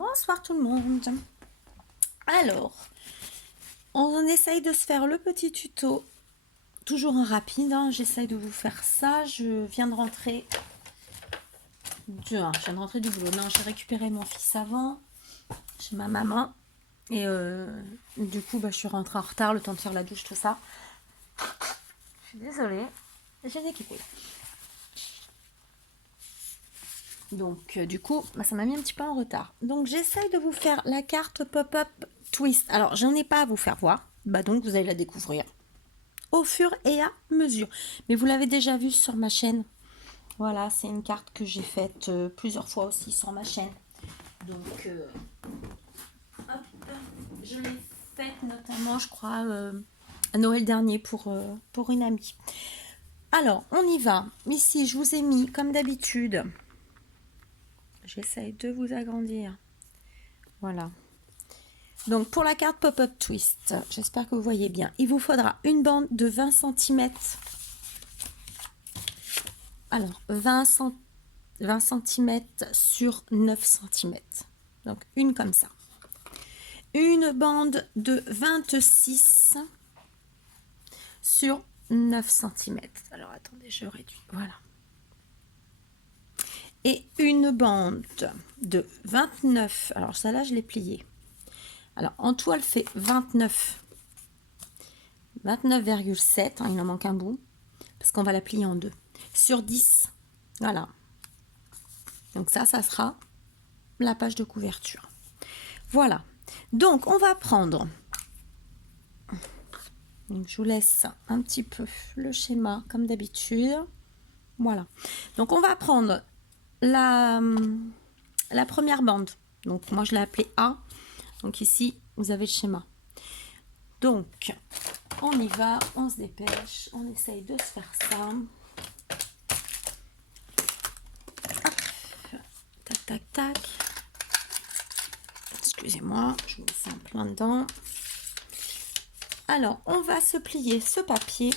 Bonsoir tout le monde. Alors, on essaye de se faire le petit tuto, toujours en rapide, hein. J'essaye de vous faire ça. Je viens de rentrer du boulot. Non, j'ai récupéré mon fils avant, chez ma maman. Et du coup, je suis rentrée en retard, le temps de faire la douche, tout ça. Je suis désolée, j'ai découpé. Donc, du coup, ça m'a mis un petit peu en retard. Donc, j'essaye de vous faire la carte pop-up twist. Alors, j'en ai pas à vous faire voir. Donc, vous allez la découvrir au fur et à mesure. Mais vous l'avez déjà vu sur ma chaîne. Voilà, c'est une carte que j'ai faite plusieurs fois aussi sur ma chaîne. Donc, hop, je l'ai faite notamment, je crois, à Noël dernier pour une amie. Alors, on y va. Ici, je vous ai mis, comme d'habitude, j'essaye de vous agrandir. Voilà. Donc, pour la carte Pop-Up Twist, j'espère que vous voyez bien, il vous faudra une bande de 20 cm. Alors, 20 cm sur 9 cm. Donc, une comme ça. Une bande de 26 sur 9 cm. Alors, attendez, je réduis. Voilà. Et une bande de 29. Alors, celle-là, je l'ai pliée. Alors, en tout, elle fait 29. 29,7. Il en manque un bout. Parce qu'on va la plier en deux. Sur 10. Voilà. Donc, ça sera la page de couverture. Voilà. Donc, on va prendre... Donc, je vous laisse un petit peu le schéma, comme d'habitude. Voilà. Donc, on va prendre la première bande. Donc, moi, je l'ai appelée A. Donc, ici, vous avez le schéma. Donc, on y va, on se dépêche, on essaye de se faire ça. Hop. Tac, tac, tac. Excusez-moi, je vous mets ça en plein dedans. Alors, on va se plier ce papier.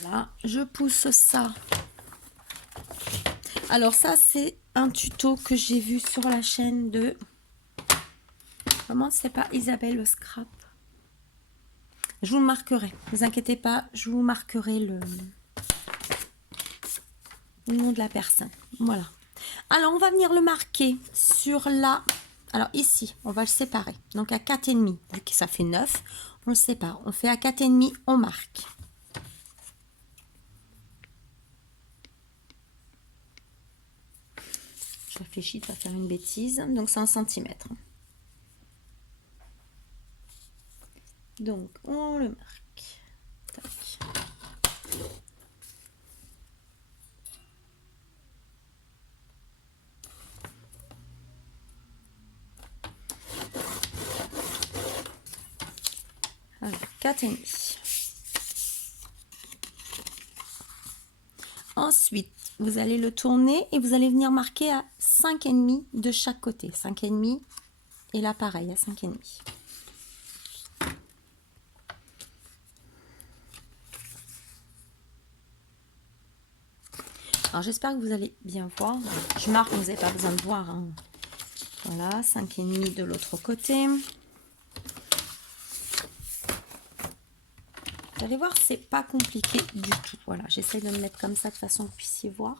Voilà, je pousse ça. Alors ça, c'est un tuto que j'ai vu sur la chaîne de... Comment c'est pas Isabelle le scrap. Je vous le marquerai, ne vous inquiétez pas, je vous marquerai le nom de la personne. Voilà. Alors, on va venir le marquer sur la... Alors ici, on va le séparer. Donc à 4,5, vu que ça fait 9, on le sépare. On fait à 4,5, on marque. Je réfléchis, de pas faire une bêtise. Donc c'est en centimètres. Donc on le marque. Tac. Alors 4,5. Ensuite, vous allez le tourner et vous allez venir marquer à 5,5 de chaque côté. 5,5 et là pareil à 5,5. Alors j'espère que vous allez bien voir. Je marque, vous n'avez pas besoin de voir, hein. Voilà, 5,5 de l'autre côté. Vous allez voir, c'est pas compliqué du tout. Voilà, j'essaie de me mettre comme ça de façon que vous puissiez voir.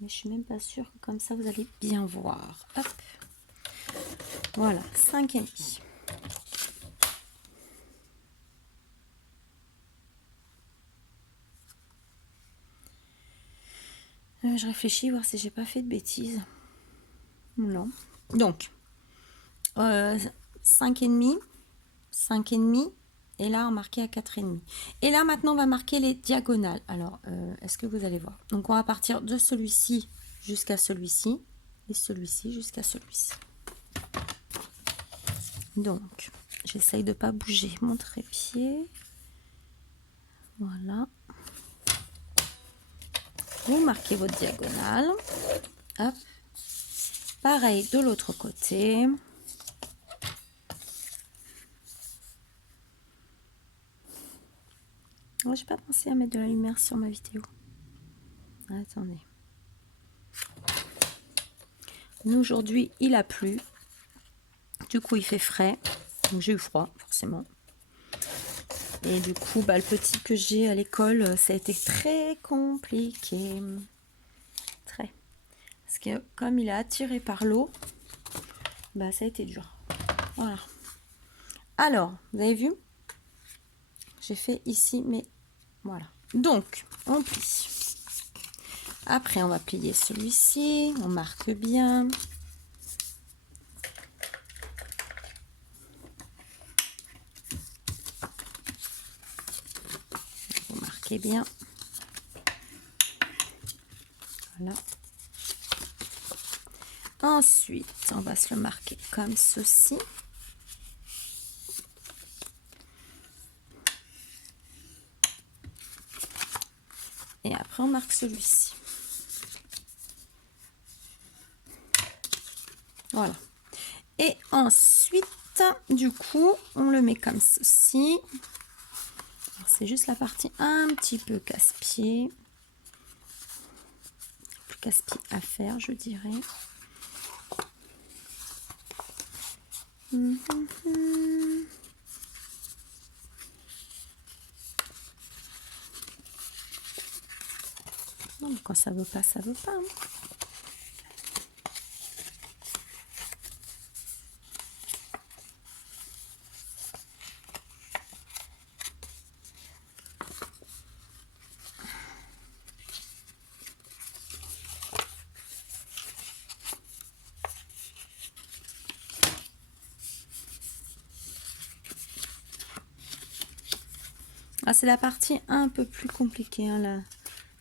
Mais je suis même pas sûre que comme ça vous allez bien voir. Hop. Voilà, 5,5. Je réfléchis, voir si j'ai pas fait de bêtises. Non. Donc, 5,5, 5,5. Et là, on marquait à 4,5. Et là, maintenant, on va marquer les diagonales. Alors, est-ce que vous allez voir? Donc, on va partir de celui-ci jusqu'à celui-ci. Et celui-ci jusqu'à celui-ci. Donc, j'essaye de ne pas bouger mon trépied. Voilà. Vous marquez votre diagonale. Hop. Pareil de l'autre côté. Oh, j'ai pas pensé à mettre de la lumière sur ma vidéo. Attendez. Nous, aujourd'hui, il a plu. Du coup, il fait frais. Donc, j'ai eu froid, forcément. Et du coup, le petit que j'ai à l'école, ça a été très compliqué. Très. Parce que comme il est attiré par l'eau, ça a été dur. Voilà. Alors, vous avez vu? J'ai fait ici, mais voilà. Donc, on plie. Après, on va plier celui-ci. On marque bien. Vous marquez bien. Voilà. Ensuite, on va se le marquer comme ceci. Et après, on marque celui-ci. Voilà. Et ensuite, du coup, on le met comme ceci. C'est juste la partie un petit peu casse-pied. Plus casse-pied à faire, je dirais. Non, quand ça veut pas, ça veut pas. Hein. Ah, c'est la partie un peu plus compliquée, hein, là.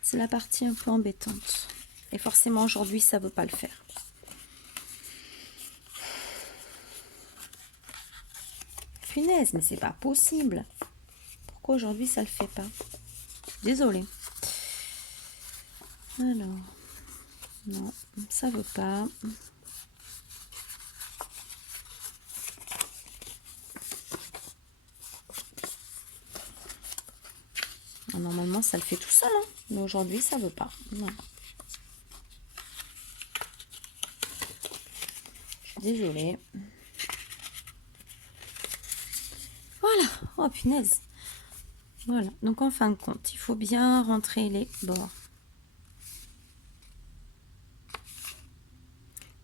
C'est la partie un peu embêtante. Et forcément, aujourd'hui, ça ne veut pas le faire. Punaise, mais c'est pas possible. Pourquoi aujourd'hui, ça le fait pas? Désolée. Alors, non, ça veut pas. Normalement, ça le fait tout seul, hein. Mais aujourd'hui, ça veut pas. Non. Je suis désolée. Voilà. Oh, punaise. Voilà. Donc, en fin de compte, il faut bien rentrer les bords.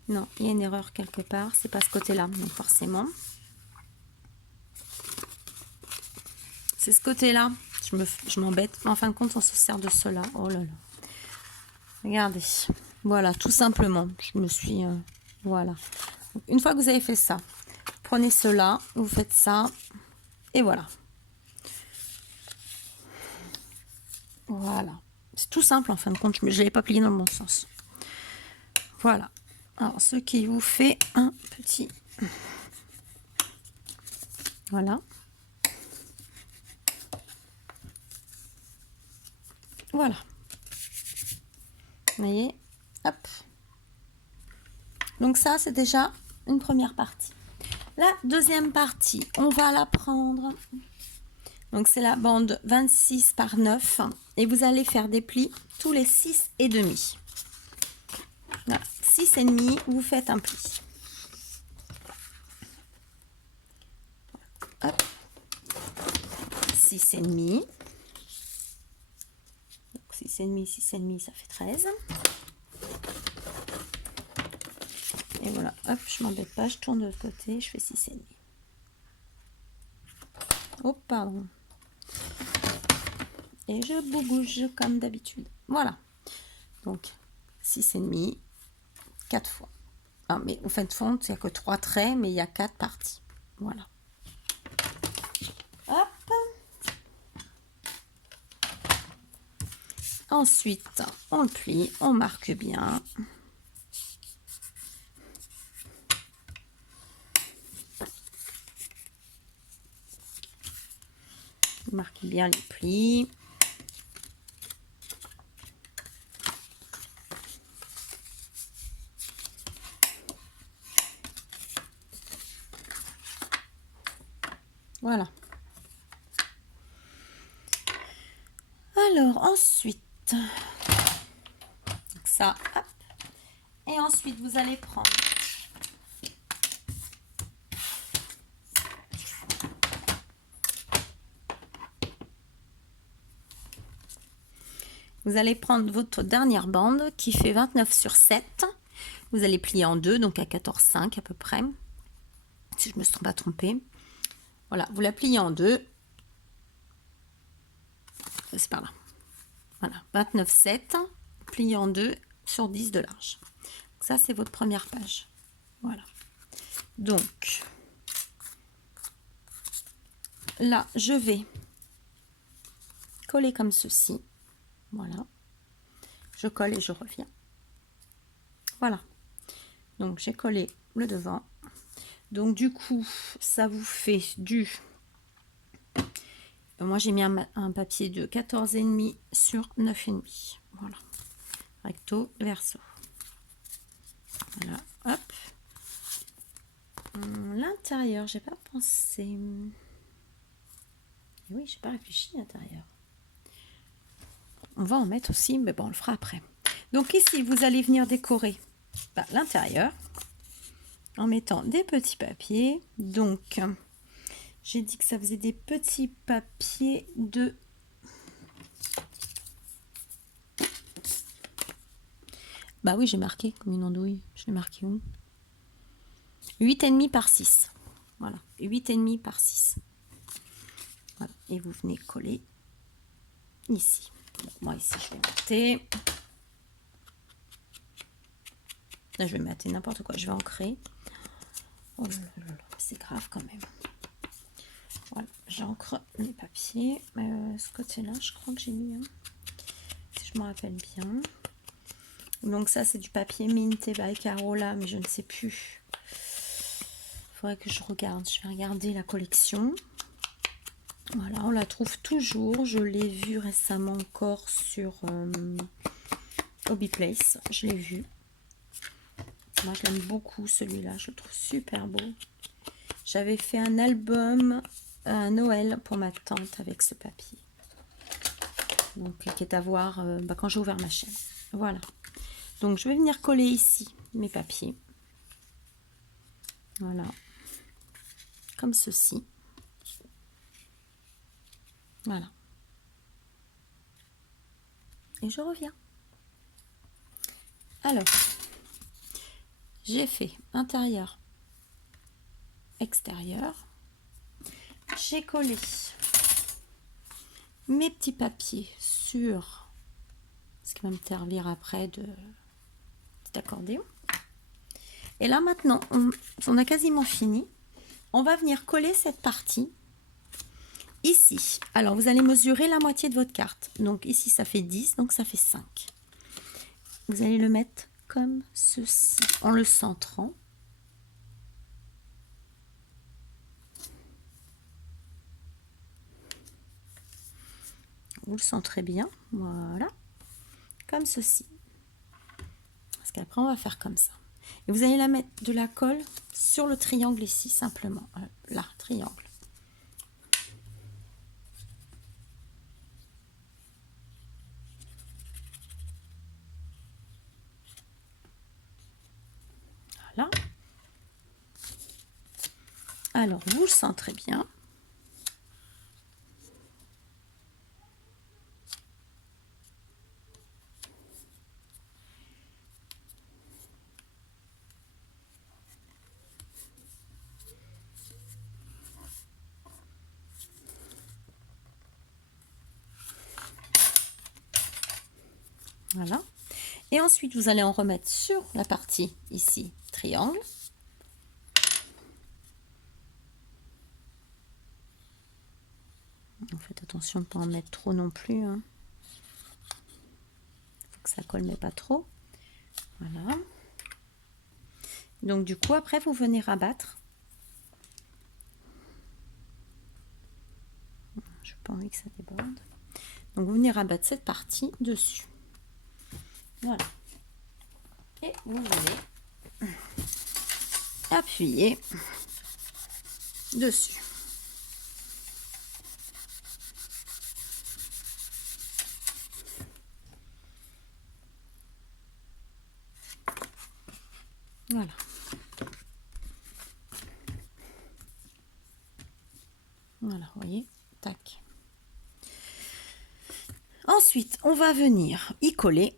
Non, il y a une erreur quelque part. C'est pas ce côté-là, donc forcément. C'est ce côté-là. Je m'embête. En fin de compte, on se sert de cela. Oh là là. Regardez. Voilà, tout simplement. Je me suis... voilà. Une fois que vous avez fait ça, prenez cela, vous faites ça. Et voilà. Voilà. C'est tout simple en fin de compte. Je ne l'ai pas plié dans le bon sens. Voilà. Alors, ce qui vous fait un petit... Voilà. Voilà. Vous voyez? Hop. Donc ça, c'est déjà une première partie. La deuxième partie, on va la prendre. Donc c'est la bande 26 par 9. Et vous allez faire des plis tous les 6,5. Voilà. 6,5, vous faites un pli. Hop. 6,5. Donc 6,5, 6,5, ça fait 13. Et voilà, hop, je m'embête pas, je tourne de l'autre côté, je fais 6,5. Oh, pardon. Et je bouge comme d'habitude. Voilà. Donc, 6,5, 4 fois. Ah, mais en fin de compte, il n'y a que 3 traits, mais il y a 4 parties. Voilà. Hop. Ensuite, on le plie, on marque bien. Marquez bien les plis. Voilà. Alors, ensuite, ça, hop. Et ensuite, vous allez prendre votre dernière bande qui fait 29 sur 7. Vous allez plier en deux, donc à 14,5 à peu près, si je ne me suis pas trompée. Voilà, vous la pliez en deux. C'est par là. Voilà, 29,7, plié en deux sur 10 de large. Donc ça, c'est votre première page. Voilà. Donc, là, je vais coller comme ceci. Voilà. Je colle et je reviens. Voilà. Donc, j'ai collé le devant. Donc, du coup, ça vous fait du... Moi, j'ai mis un papier de 14,5 sur 9,5. Voilà. Recto, verso. Voilà. Hop. L'intérieur, j'ai pas pensé. Et oui, j'ai pas réfléchi à l'intérieur. On va en mettre aussi, mais bon, on le fera après. Donc ici, vous allez venir décorer l'intérieur en mettant des petits papiers. Donc, j'ai dit que ça faisait des petits papiers de... Bah oui, j'ai marqué comme une andouille. Je l'ai marqué où? 8,5 par 6. Voilà, 8,5 par 6. Voilà. Et vous venez coller ici. Donc, moi ici, je vais mater. Là, je vais mater n'importe quoi. Je vais ancrer. Oh là là là, c'est grave quand même. Voilà, j'encre les papiers. Ce côté-là, je crois que j'ai mis, si je me rappelle bien. Donc ça, c'est du papier Minte by Carola, mais je ne sais plus. Il faudrait que je regarde. Je vais regarder la collection. Voilà, on la trouve toujours. Je l'ai vue récemment encore sur Hobby Place. Je l'ai vu. Moi, je l'aime beaucoup celui-là. Je le trouve super beau. J'avais fait un album à Noël pour ma tante avec ce papier. Donc, qui est à voir quand j'ai ouvert ma chaîne. Voilà. Donc, je vais venir coller ici mes papiers. Voilà. Comme ceci. Voilà. Et je reviens. Alors, j'ai fait intérieur, extérieur. J'ai collé mes petits papiers sur ce qui va me servir après de petit accordéon. Et là maintenant, on a quasiment fini. On va venir coller cette partie ici. Alors, vous allez mesurer la moitié de votre carte. Donc ici, ça fait 10, donc ça fait 5. Vous allez le mettre comme ceci, en le centrant. Vous le centrez bien, voilà, comme ceci. Parce qu'après, on va faire comme ça. Et vous allez la mettre de la colle sur le triangle ici, simplement. Là, triangle. Voilà. Alors, vous le centrez bien. Voilà. Et ensuite, vous allez en remettre sur la partie ici, triangle. Faites attention de ne pas en mettre trop non plus. Faut que ça colle, mais pas trop. Voilà. Donc, du coup, après, vous venez rabattre. Je n'ai pas envie que ça déborde. Donc, vous venez rabattre cette partie dessus. Voilà. Et vous venez appuyer dessus. Voilà. Voilà, vous voyez, tac. Ensuite, on va venir y coller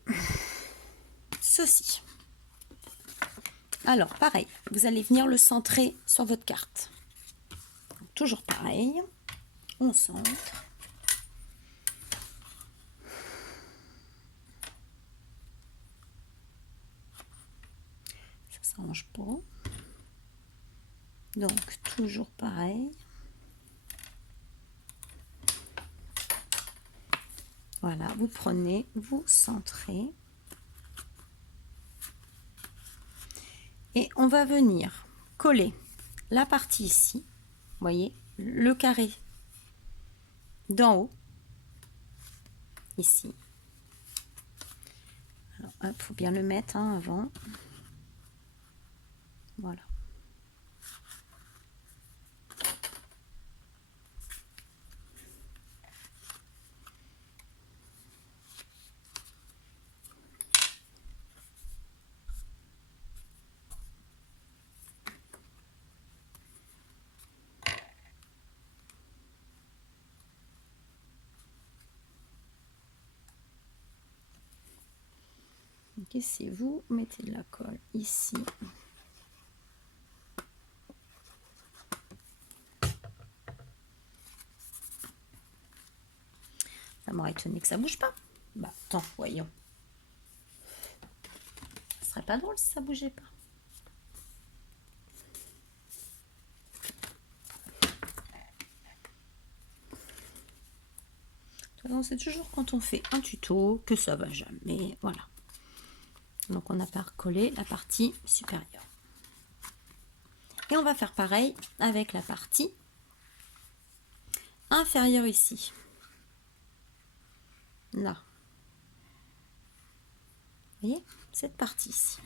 ceci. Alors, pareil, vous allez venir le centrer sur votre carte. Donc, toujours pareil, on centre. Ça s'arrange pas. Donc, toujours pareil. Voilà, vous prenez, vous centrez. Et on va venir coller la partie ici, vous voyez, le carré d'en haut, ici. Alors, il faut bien le mettre hein, avant. Voilà. Donc ici, vous mettez de la colle ici. Ça m'aurait étonné que ça bouge pas. Bah, attends, voyons. Ce serait pas drôle si ça bougeait pas. C'est toujours quand on fait un tuto que ça va jamais. Voilà. Donc on n'a pas recollé la partie supérieure. Et on va faire pareil avec la partie inférieure ici. Là. Vous voyez, cette partie ici.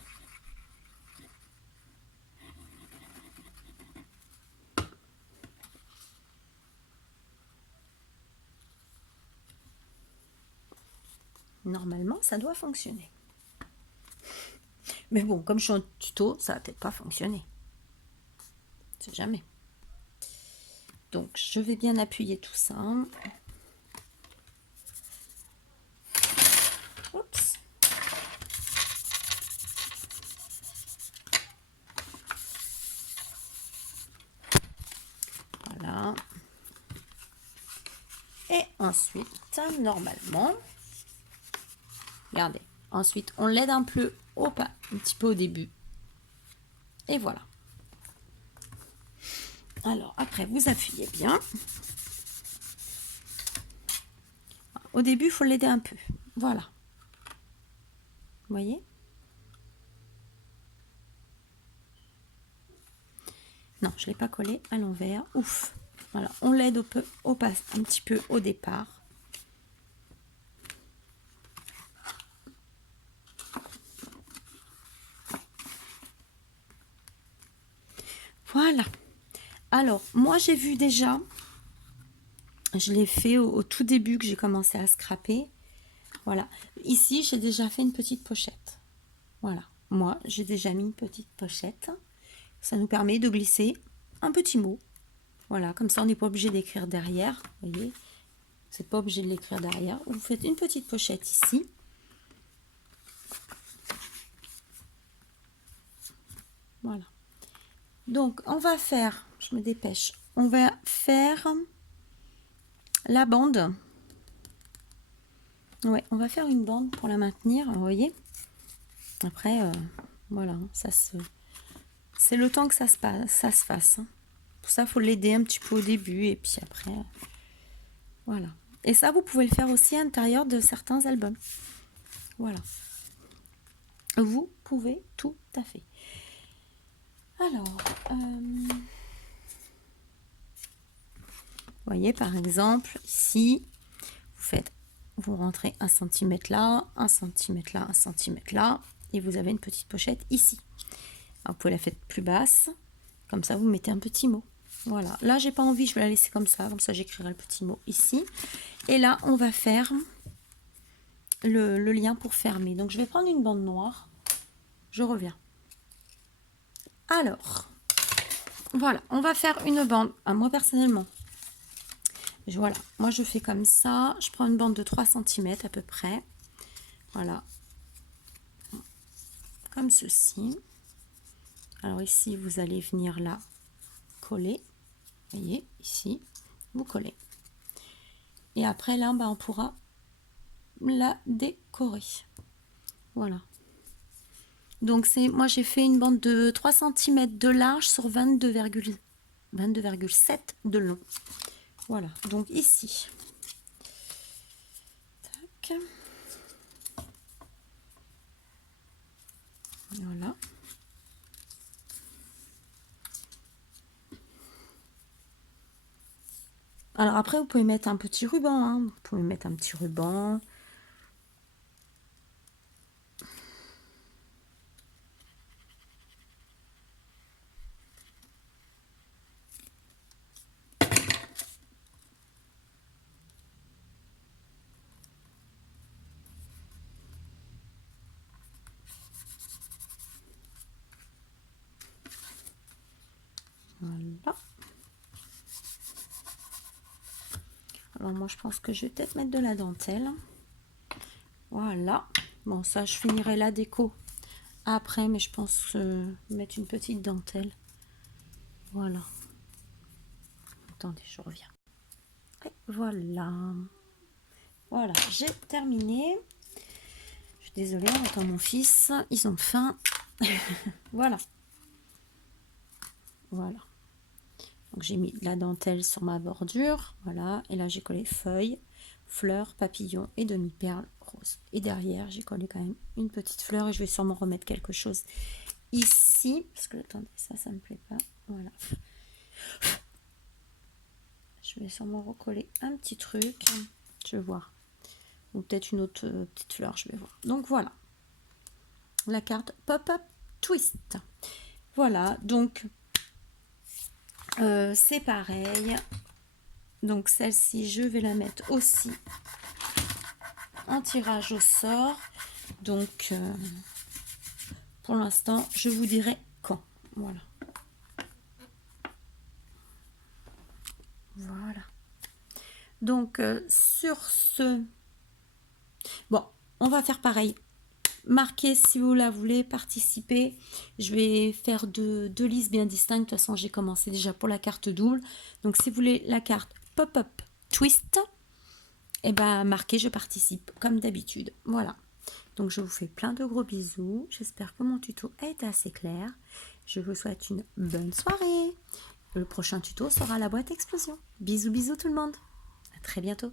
Normalement, ça doit fonctionner. Mais bon, comme je suis en tuto, ça va peut-être pas fonctionner. C'est jamais. Donc, je vais bien appuyer tout ça. Oups. Voilà. Et ensuite, normalement, regardez. Ensuite, on l'aide un peu un petit peu au début. Et voilà. Alors, après, vous appuyez bien. Au début, il faut l'aider un peu. Voilà. Vous voyez? Non, je ne l'ai pas collé à l'envers. Ouf. Voilà, on l'aide un petit peu au départ. Voilà. Alors, moi, j'ai vu déjà, je l'ai fait au tout début que j'ai commencé à scraper. Voilà. Ici, j'ai déjà fait une petite pochette. Voilà. Moi, j'ai déjà mis une petite pochette. Ça nous permet de glisser un petit mot. Voilà, comme ça, on n'est pas obligé d'écrire derrière. Vous voyez, c'est pas obligé de l'écrire derrière. Vous faites une petite pochette ici. Voilà. Donc, on va faire, je me dépêche, on va faire la bande. Ouais, on va faire une bande pour la maintenir, vous voyez. Après, voilà, c'est le temps que ça se fasse. Hein. Pour ça, il faut l'aider un petit peu au début et puis après, voilà. Et ça, vous pouvez le faire aussi à l'intérieur de certains albums. Voilà. Vous pouvez tout à fait. Alors, vous voyez par exemple ici, vous rentrez 1 cm là, 1 cm là, 1 cm là, et vous avez une petite pochette ici. Alors, vous pouvez la faire plus basse, comme ça vous mettez un petit mot. Voilà, là j'ai pas envie, je vais la laisser comme ça j'écrirai le petit mot ici. Et là on va faire le lien pour fermer. Donc je vais prendre une bande noire, je reviens. Alors, voilà, on va faire une bande. Moi, personnellement, voilà, moi je fais comme ça. Je prends une bande de 3 cm à peu près. Voilà. Comme ceci. Alors ici, vous allez venir là, coller. Vous voyez, ici, vous collez. Et après, là, on pourra la décorer. Voilà. Donc, moi, j'ai fait une bande de 3 cm de large sur 22,7 de long. Voilà. Donc, ici. Tac. Voilà. Alors après, vous pouvez mettre un petit ruban. Hein. Vous pouvez mettre un petit ruban. Voilà. Alors moi, je pense que je vais peut-être mettre de la dentelle. Voilà. Bon, ça, je finirai la déco après, mais je pense mettre une petite dentelle. Voilà. Attendez, je reviens. Et voilà. Voilà, j'ai terminé. Je suis désolée, on attend mon fils. Ils ont faim. Voilà. Voilà. Donc j'ai mis de la dentelle sur ma bordure. Voilà. Et là, j'ai collé feuilles, fleurs, papillons et demi-perles roses. Et derrière, j'ai collé quand même une petite fleur. Et je vais sûrement remettre quelque chose ici. Parce que, attendez, ça me plaît pas. Voilà. Je vais sûrement recoller un petit truc. Je vais voir. Ou peut-être une autre petite fleur, je vais voir. Donc voilà. La carte Pop-Up Twist. Voilà, donc c'est pareil. Donc celle-ci, je vais la mettre aussi en tirage au sort. Donc pour l'instant, je vous dirai quand. Voilà. Voilà. Donc sur ce, bon, on va faire pareil. Marquez si vous la voulez, participer. Je vais faire deux listes bien distinctes. De toute façon, j'ai commencé déjà pour la carte double. Donc, si vous voulez la carte Pop-Up Twist, et ben marquez je participe comme d'habitude. Voilà. Donc, je vous fais plein de gros bisous. J'espère que mon tuto a été assez clair. Je vous souhaite une bonne soirée. Le prochain tuto sera la boîte explosion. Bisous, bisous tout le monde. À très bientôt.